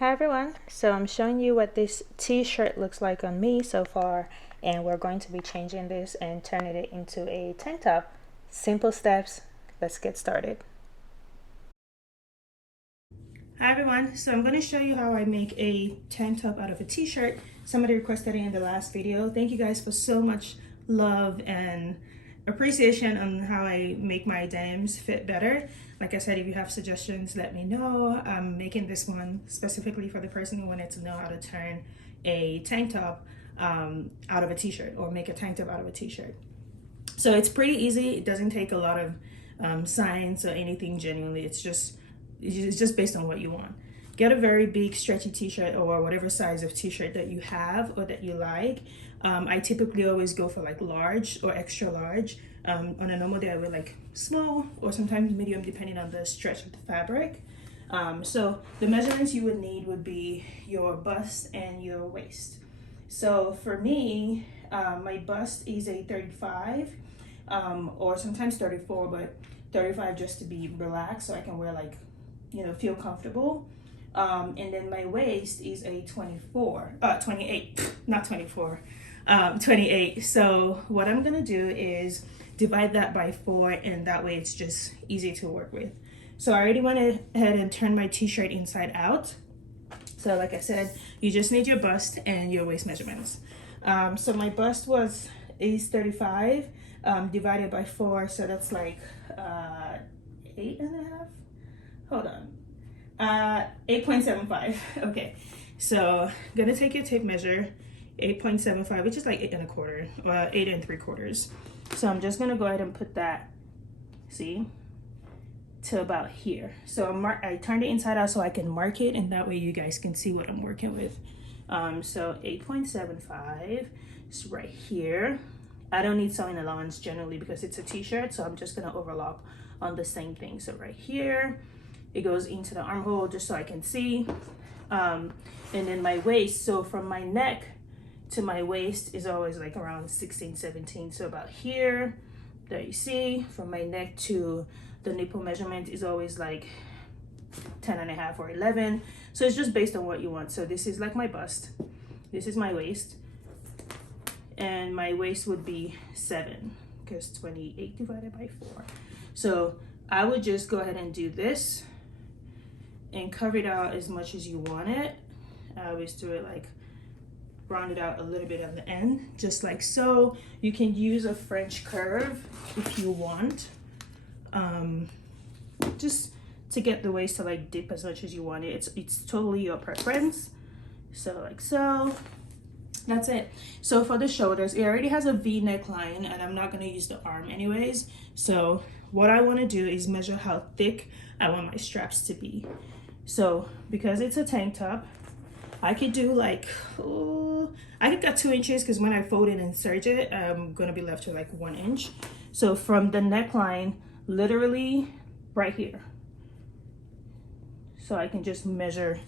Hi everyone, so I'm showing you what this t-shirt looks like on me so far, and we're going to be changing this and turning it into a tank top. Simple steps, let's get started. Hi everyone, so I'm going to show you how I make a tank top out of a t-shirt. Somebody requested it in the last video. Thank you guys for so much love and appreciation on how I make my denims fit better. Like I said, if you have suggestions, let me know. I'm making this one specifically for the person who wanted to know how to turn a tank top out of a t-shirt, or make a tank top out of a t-shirt. So it's pretty easy. It doesn't take a lot of science or anything genuinely. It's just based on what you want. Get a very big stretchy t-shirt or whatever size of t-shirt that you have or that you like. I typically always go for like large or extra large. On a normal day I wear like small or sometimes medium depending on the stretch of the fabric. So the measurements you would need would be your bust and your waist. So for me, my bust is a 35 or sometimes 34, but 35 just to be relaxed so I can wear like, you know, feel comfortable. And then my waist is a 28, not 24, 28. So what I'm gonna do is divide that by 4, and that way it's just easy to work with. So I already went ahead and turned my t-shirt inside out. So like I said, you just need your bust and your waist measurements. So my bust is 35 divided by 4, so that's like 8.5. Hold on. 8.75. Okay, so I'm gonna take your tape measure, 8.75, which is like 8.25 or 8 3/4. So I'm just gonna go ahead and put that, see, to about here. So I turned it inside out so I can mark it, and that way you guys can see what I'm working with. So 8.75 is right here. I don't need sewing allowance generally because it's a t-shirt, so I'm just gonna overlap on the same thing. So right here, it goes into the armhole just so I can see. And then my waist, so from my neck to my waist is always like around 16, 17. So about here, there you see, from my neck to the nipple measurement is always like 10.5 or 11. So it's just based on what you want. So this is like my bust, this is my waist, and my waist would be 7 because 28 divided by 4. So I would just go ahead and do this and cover it out as much as you want it. I always do it like round it out a little bit on the end, just like so. You can use a French curve if you want, just to get the waist to like dip as much as you want it. It's totally your preference. So like so, that's it. So for the shoulders, it already has a V neckline, and I'm not gonna use the arm anyways. So what I want to do is measure how thick I want my straps to be. So because it's a tank top, I could do like, I could cut 2 inches because when I fold it and serge it, I'm gonna be left with like 1 inch. So from the neckline, literally right here. So I can just measure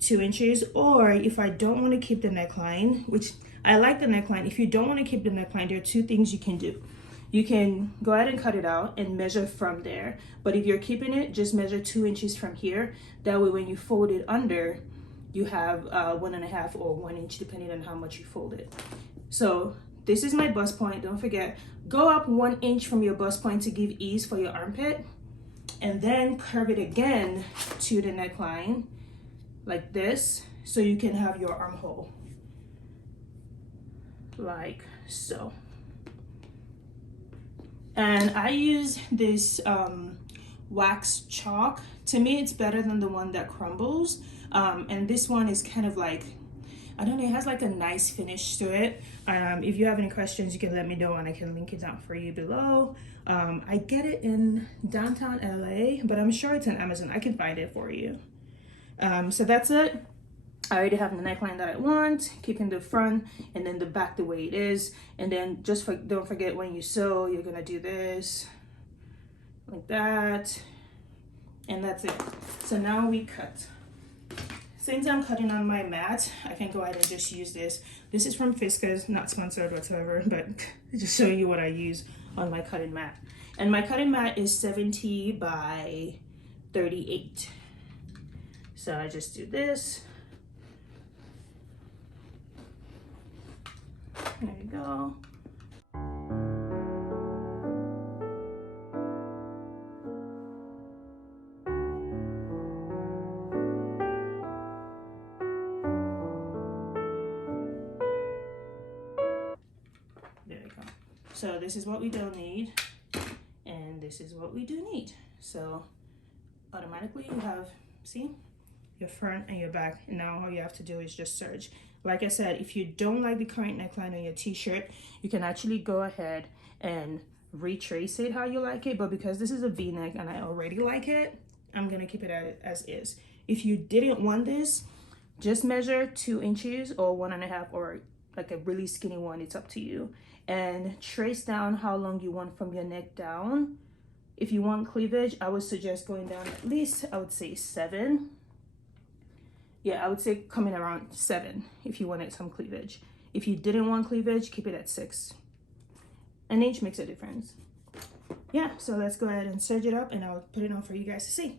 2 inches, or if I don't want to keep the neckline, which I like the neckline, if you don't want to keep the neckline, there are 2 things you can do. You can go ahead and cut it out and measure from there, but if you're keeping it, just measure 2 inches from here. That way when you fold it under, you have 1.5 or 1 inch depending on how much you fold it. So this is my bust point. Don't forget, go up 1 inch from your bust point to give ease for your armpit, and then curve it again to the neckline like this, so you can have your armhole like so. And I use this wax chalk. To me, it's better than the one that crumbles. And this one is kind of like, I don't know, it has like a nice finish to it. If you have any questions, you can let me know and I can link it down for you below. I get it in downtown LA, but I'm sure it's on Amazon. I can find it for you. So that's it. I already have the neckline that I want, keeping the front and then the back the way it is. And then just don't forget, when you sew, you're gonna do this like that, and that's it. So now we cut. Since I'm cutting on my mat, I can go ahead and just use this. This is from Fiskars, not sponsored whatsoever, but just showing you what I use on my cutting mat. And my cutting mat is 70 by 38. So I just do this, There you go. There you go. So this is what we don't need, and this is what we do need. So automatically you have, see, your front and your back, and now all you have to do is just serge. Like I said, if you don't like the current neckline on your t-shirt, you can actually go ahead and retrace it how you like it, but because this is a v-neck and I already like it, I'm gonna keep it as is. If you didn't want this, just measure 2 inches or 1.5, or like a really skinny one, it's up to you, and trace down how long you want from your neck down. If you want cleavage, I would suggest going down at least, I would say 7. Yeah, I would say coming around 7 if you wanted some cleavage. If you didn't want cleavage, keep it at 6. An inch makes a difference. Yeah, so let's go ahead and serge it up, and I'll put it on for you guys to see.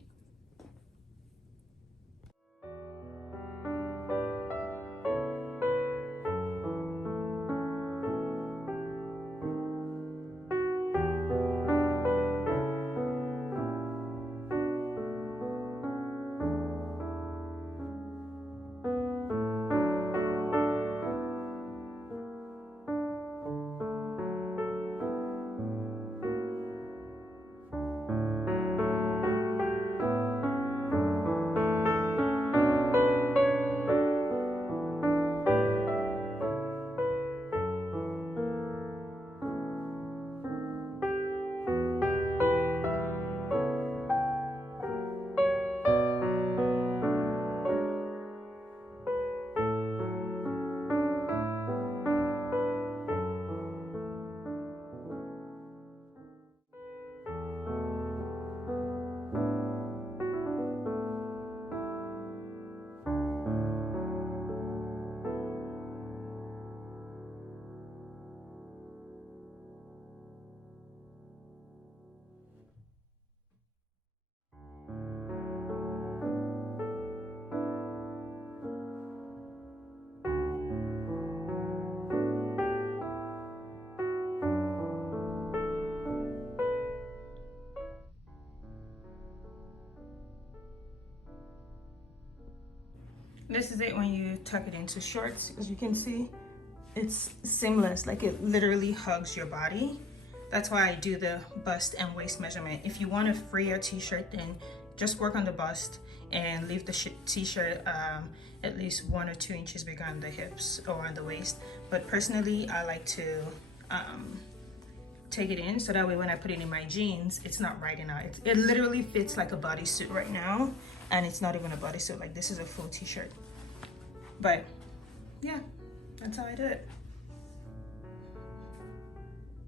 This is it when you tuck it into shorts. As you can see, it's seamless, like it literally hugs your body. That's why I do the bust and waist measurement. If you want a freer t-shirt, then just work on the bust and leave the t-shirt at least 1 or 2 inches bigger on the hips or on the waist. But personally, I like to take it in, so that way when I put it in my jeans, it's not riding out. It literally fits like a bodysuit right now, and it's not even a bodysuit. Like, this is a full t-shirt. But yeah, that's how I do it.